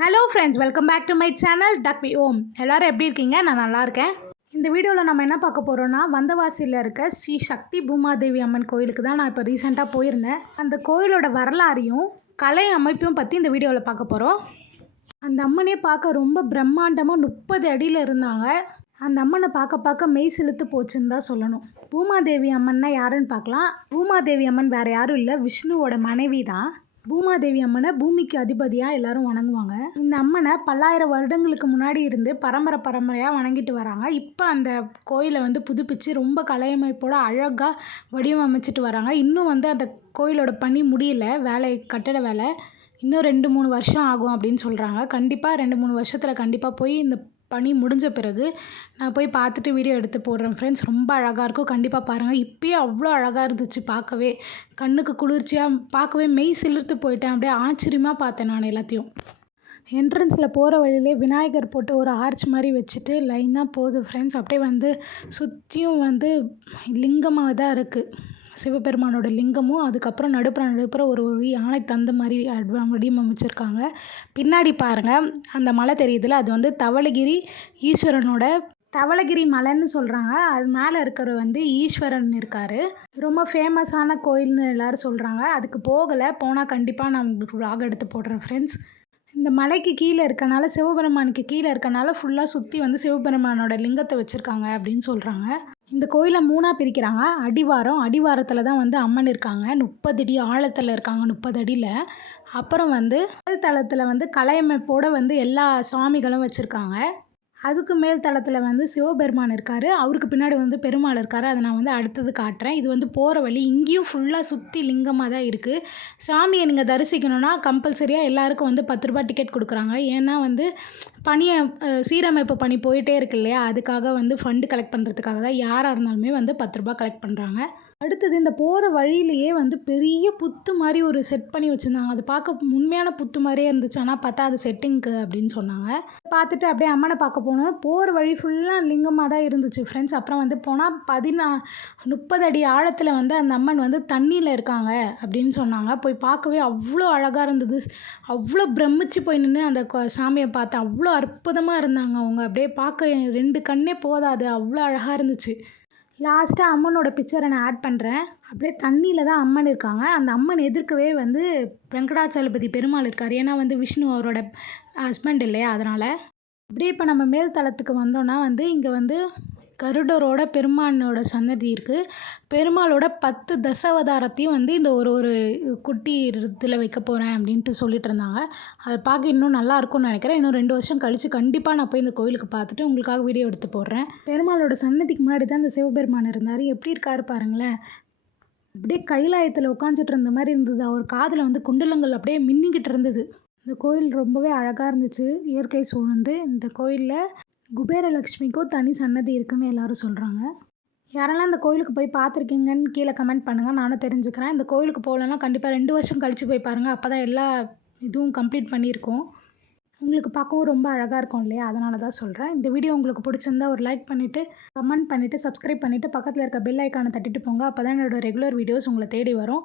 Hello friends, welcome back to my channel டக் வி ஓம். எல்லோரும் எப்படி இருக்கீங்க? நான் நல்லா இருக்கேன். இந்த வீடியோவில் நம்ம என்ன பார்க்க போகிறோன்னா, வந்தவாசியில் இருக்க ஸ்ரீ சக்தி பூமாதேவி அம்மன் கோயிலுக்கு தான் நான் இப்போ ரீசெண்டாக போயிருந்தேன். அந்த கோயிலோட வரலாறையும் கலை அமைப்பையும் பற்றி இந்த வீடியோவில் பார்க்க போகிறோம். அந்த அம்மனே பார்க்க ரொம்ப பிரம்மாண்டமாக 30 அடியில் இருந்தாங்க. அந்த அம்மனை பார்க்க மெய் சிலுத்து போச்சுன்னு தான் சொல்லணும். பூமாதேவி அம்மன்னா யாருன்னு பார்க்கலாம். பூமாதேவி அம்மன் வேறு யாரும் இல்லை, விஷ்ணுவோட மனைவி தான். பூமாதேவி அம்மனை பூமிக்கு அதிபதியாக எல்லாரும் வணங்குவாங்க. இந்த அம்மனை பல்லாயிரம் வருடங்களுக்கு முன்னாடி இருந்து பரம்பரையாக வணங்கிட்டு வராங்க. இப்போ அந்த கோயிலை புதுப்பிச்சு ரொம்ப கலையமைப்போட அழகாக வடிவமைச்சிட்டு வராங்க. இன்னும் அந்த கோயிலோட பணி முடியல, கட்டட வேலை இன்னும் 2-3 வருஷம் ஆகும் அப்படின்னு சொல்கிறாங்க. கண்டிப்பாக 2-3 வருஷத்தில் கண்டிப்பாக போய் இந்த பணி முடிஞ்ச பிறகு நான் போய் பார்த்துட்டு வீடியோ எடுத்து போடுறேன் ஃப்ரெண்ட்ஸ். ரொம்ப அழகாக இருக்கும், கண்டிப்பாக பாருங்கள். இப்போயே அவ்வளோ அழகாக இருந்துச்சு பார்க்கவே, கண்ணுக்கு குளிர்ச்சியாக பார்க்கவே மெய் சிலிர்த்து போயிட்டேன். அப்படியே ஆச்சரியமாக பார்த்தேன் நான் எல்லாத்தையும். என்ட்ரன்ஸில் போகிற வழியிலே விநாயகர் போட்டு ஒரு ஆர்ச் மாதிரி வச்சுட்டு லைனாக போகுது ஃப்ரெண்ட்ஸ். அப்படியே சுற்றியும் லிங்கமாக தான் இருக்குது. சிவபெருமானோட லிங்கமும் அதுக்கப்புறம் நடுப்புற ஒரு யானை தந்த மாதிரி வடிவமைச்சிருக்காங்க. பின்னாடி பாருங்கள், அந்த மலை தெரியுதுல, அது தவளகிரி ஈஸ்வரனோட தவளகிரி மலைன்னு சொல்கிறாங்க. அது மேலே இருக்கிற ஈஸ்வரன் இருக்கார். ரொம்ப ஃபேமஸான கோயில்னு எல்லோரும் சொல்கிறாங்க. அதுக்கு போனால் கண்டிப்பாக நான் உங்களுக்கு vlog எடுத்து போடுறேன் ஃப்ரெண்ட்ஸ். இந்த மலைக்கு கீழே இருக்கனால, சிவபெருமானுக்கு கீழே இருக்கனால ஃபுல்லாக சுற்றி சிவபெருமானோட லிங்கத்தை வச்சுருக்காங்க அப்படின்னு சொல்கிறாங்க. இந்த கோயிலை 3ஆக பிரிக்கிறாங்க. அடிவாரத்தில் தான் அம்மன் இருக்காங்க. 30 அடி ஆழத்தில் இருக்காங்க, 30 அடியில். அப்புறம் மேல் தளத்தில் கலையமைப்போடு எல்லா சாமிகளும் வச்சுருக்காங்க. அதுக்கு மேல் தளத்தில் சிவபெருமான் இருக்கார். அவருக்கு பின்னாடி பெருமாள் இருக்கார். அதை நான் அடுத்தது காட்டுறேன். இது போகிற வழி இங்கேயும் ஃபுல்லாக சுற்றி லிங்கமாக தான் இருக்குது. சாமியை நீங்கள் தரிசிக்கணுன்னா கம்பல்சரியாக எல்லாருக்கும் 10 ரூபா டிக்கெட் கொடுக்குறாங்க. ஏன்னா பணியை சீரமைப்பு பணி போயிட்டே இருக்கு இல்லையா, அதுக்காக ஃபண்டு கலெக்ட் பண்ணுறதுக்காக தான் யாராக இருந்தாலுமே 10 ரூபா கலெக்ட் பண்ணுறாங்க. அடுத்தது இந்த போகிற வழியிலேயே பெரிய புத்து மாதிரி ஒரு செட் பண்ணி வச்சுருந்தாங்க. அது பார்க்க உண்மையான புத்து மாதிரியே இருந்துச்சு, ஆனால் பார்த்தா அது செட்டிங்க்கு அப்படின்னு சொன்னாங்க. பார்த்துட்டு அப்படியே அம்மனை பார்க்க போனோம். போகிற வழி ஃபுல்லாக லிங்கமாக தான் இருந்துச்சு ஃப்ரெண்ட்ஸ். அப்புறம் போனால் 30 அடி ஆழத்தில் அந்த அம்மன் தண்ணியில் இருக்காங்க அப்படின்னு சொன்னாங்க. போய் பார்க்கவே அவ்வளோ அழகாக இருந்தது. அவ்வளோ பிரமிச்சு போய் நின்று அந்த சாமியை பார்த்தேன். அவ்வளோ அற்புதமாக இருந்தாங்க அவங்க. அப்படியே பார்க்க 2 கண்ணே போதாது, அவ்வளோ அழகாக இருந்துச்சு. லாஸ்ட்டாக அம்மனோட பிக்சரை நான் ஆட் பண்ணுறேன். அப்படியே தண்ணியில் தான் அம்மன் இருக்காங்க. அந்த அம்மன் எதிர்க்கவே வெங்கடாச்சலபதி பெருமாள் இருக்கார். ஏன்னா விஷ்ணு அவரோட ஹஸ்பண்ட் இல்லையா, அதனால். அப்படியே இப்போ நம்ம மேல் தளத்துக்கு வந்தோன்னா இங்கே கருடரோட பெருமானோட சன்னதி இருக்குது. பெருமாளோட 10 தசாவதாரத்தையும் இந்த ஒரு குட்டி இதில் வைக்க போகிறேன் அப்படின்ட்டு சொல்லிட்டு இருந்தாங்க. அதை பார்க்க இன்னும் நல்லா இருக்கும்னு நினைக்கிறேன். இன்னும் 2 வருஷம் கழித்து கண்டிப்பாக நான் போய் இந்த கோயிலுக்கு பார்த்துட்டு உங்களுக்காக வீடியோ எடுத்து போடுறேன். பெருமாளோட சன்னதிக்கு முன்னாடி தான் இந்த சிவபெருமான் இருந்தார். எப்படி இருக்காரு பாருங்களேன். அப்படியே கைலாயத்தில் உட்காந்துட்டு இருந்த மாதிரி இருந்தது. அவர் காதில் குண்டலங்கள் அப்படியே மின்னிக்கிட்டு இருந்தது. இந்த கோயில் ரொம்பவே அழகாக இருந்துச்சு, இயற்கை சூழ்ந்து. இந்த கோயிலில் குபேரலக்ஷ்மிக்கும் தனி சன்னதி இருக்குதுன்னு எல்லோரும் சொல்கிறாங்க. யாரெல்லாம் இந்த கோயிலுக்கு போய் பார்த்துருக்கீங்கன்னு கீழே கமெண்ட் பண்ணுங்கள், நானும் தெரிஞ்சுக்கிறேன். இந்த கோயிலுக்கு போகலன்னா கண்டிப்பாக 2 வருஷம் கழித்து போய் பாருங்கள். அப்போ தான் எல்லா இதுவும் கம்ப்ளீட் பண்ணியிருக்கோம். உங்களுக்கு பார்க்கவும் ரொம்ப அழகாக இருக்கும் இல்லையா, அதனால தான் சொல்கிறேன். இந்த வீடியோ உங்களுக்கு பிடிச்சிருந்தா ஒரு லைக் பண்ணிவிட்டு, கமெண்ட் பண்ணிவிட்டு, சப்ஸ்கிரைப் பண்ணிவிட்டு, பக்கத்தில் இருக்க பெல் ஐக்கானை தட்டிட்டு போங்க. அப்போ தான் என்னோடய ரெகுலர் வீடியோஸ் உங்களை தேடி வரும்.